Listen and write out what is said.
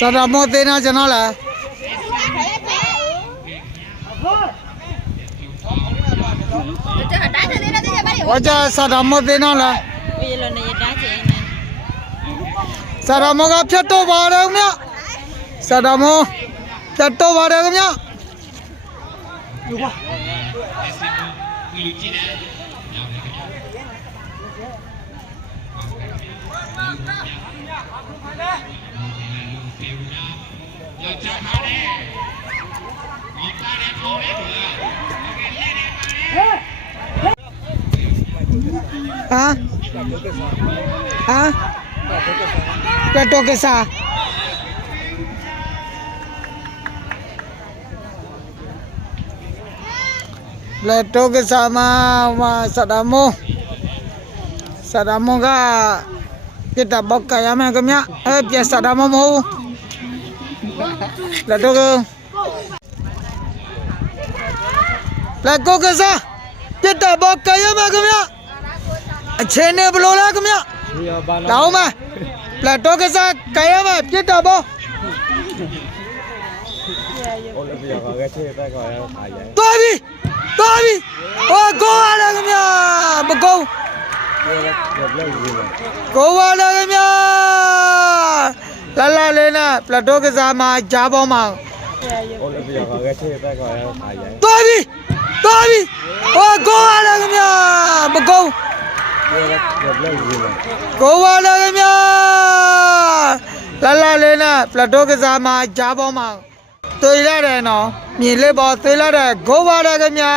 sao ra mua tên cho nó là ôi cha sao ra mua tên nó là sao ra mua gặp chết tôi vào đây không nhá sao ra chết tôi vào đây nhá Hãy subscribe हाँ हाँ पेटो के साथ Leto ke sama, sama Sadamu. Sadamu kak kita bakka yame gamya e eh, piasa dama mau lato ke? Lako ke sa kita bakka yame gamya अच्छे ने बुलोला कमिया लाओ मैं प्लेटो के साथ कया मैं कितना बो तो अभी đi, अभी ओ गो आ रहा कमिया गो ကိုဝါလာခင်ဗျာလလလေးနဲ့ပလက်တိုကစားမှာဂျားပေါ်မှာတော်ပြီတော်ပြီဟောကိုဝါလာခင်ဗျာမကုန်းကိုဝါလာခင်ဗျာလလလေးနဲ့ပလက်တိုကစားမှာဂျားပေါ်မှာတွေ့ရတယ်နော်မြင်လေးပေါ်တွေ့လာတဲ့ကိုဝါလာခင်ဗျာ